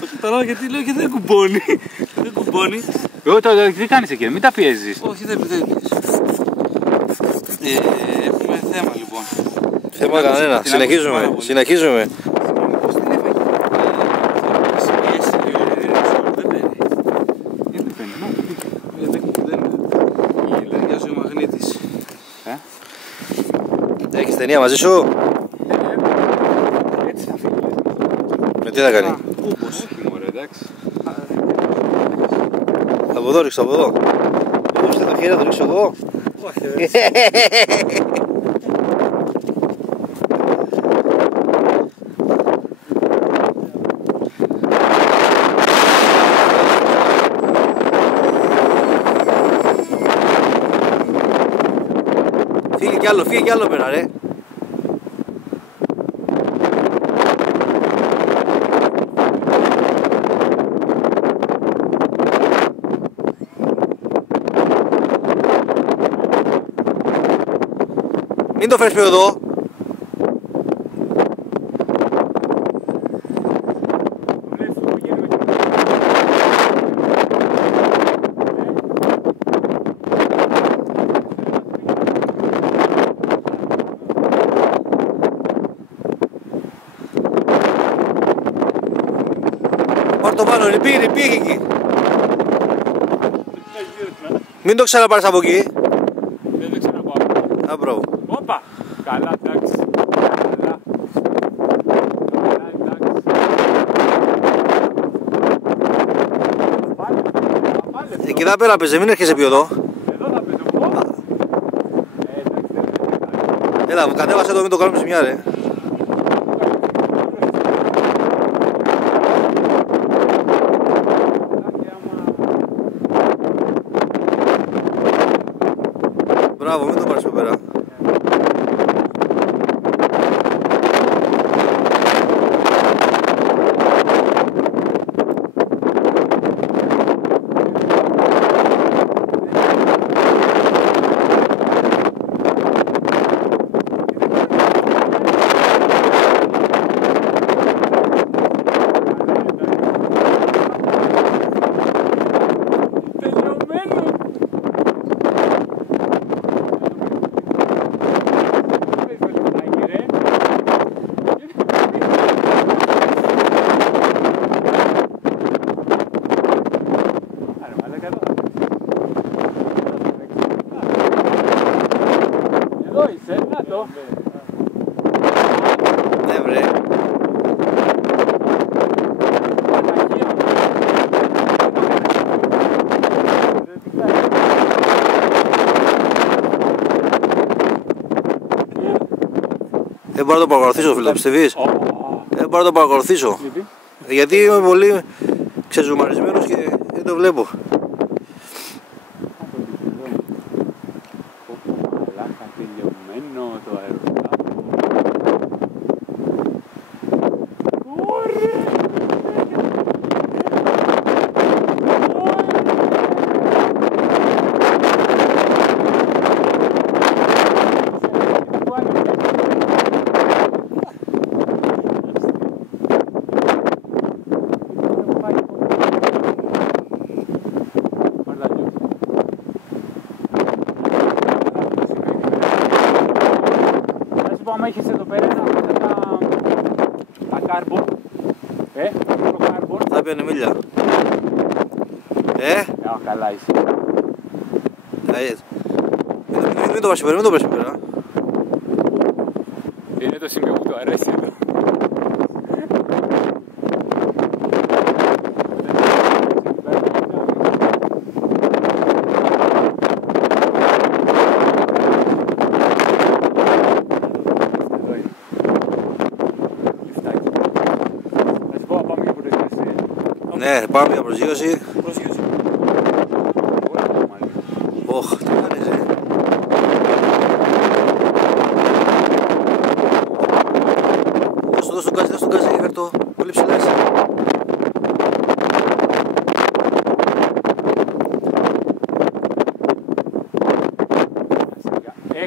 Το καταλάβω γιατί λέω και δεν κουμπώνει. Δεν κουμπώνει. Τι κάνεις εκεί, μην τα πιέζεις. Όχι, δεν πιέζεις. Έχουμε θέμα λοιπόν. Θέμα κανένα. Συνεχίζουμε. Συνεχίζουμε. Πώς την έφαγε. Δεν παίρνει. Δεν παίρνει. Λαδιάζει ο μαγνήτης. Έχεις ταινία μαζί σου? Έτσι θα φύγει. Με τι θα κάνει? Κούπος. Όχι μωρέ, εντάξει. Από εδώ ρίξω, από εδώ. Μου δώσετε το χέρι να το ρίξω εγώ. Όχι, Φύγε κι άλλο πέρα ρε. Μην το φέρεις πιο εδώ. Πάρ' το πάνω, ρηπεί εκεί. Μην το ξαναπάρεις από εκεί. δεν ξαναπάω. Α, μπράβο. Όπα! Καλά, εντάξει. Καλά. Εκεί θα πέρα παίζε, μην έρχεσαι πιο εδώ. Εδώ θα παίζω. Έλα, κατέβασε εδώ, μην το κάνουμε ζημιά ρε. Μπράβο, μην το πάρεις πιο πέρα. Εδώ είσαι, να το. Ναι βρε. Δεν μπορώ να το παρακολουθήσω φίλε, πιστεύεις? Δεν μπορώ να το παρακολουθήσω. Γιατί είμαι πολύ ξεζουμαρισμένος και δεν το βλέπω. Τελειωμένο το αεροπλάνο. Άμα έχεις εδώ πέρα τα κάρμπον, το κάρμπον. Θα πιάνε μίλια. Καλά είσαι. Μην το πας πέρα, μην το πας πέρα. Είναι το σημείο που του αρέσει εδώ. Ναι, πάμε για προσγείωση. Ωχ, τι κάνεις ρε. Δώσ' τον γκάζι, φέρτο. Πολύ ψηλά είσαι.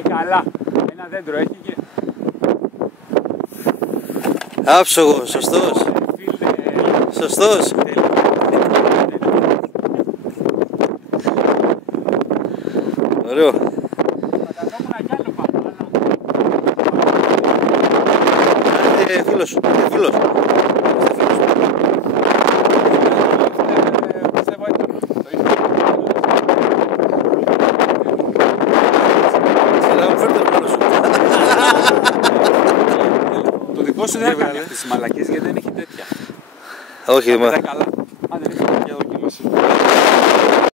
Καλά. Ένα δέντρο έχει και... Άψογο, σωστός. Σωστός. Ωραίο. Φίλος σου, φίλος. Το δικό σου δεν έκανε αυτές τις μαλακίες γιατί δεν έχει τέτοια. Όχι, μα...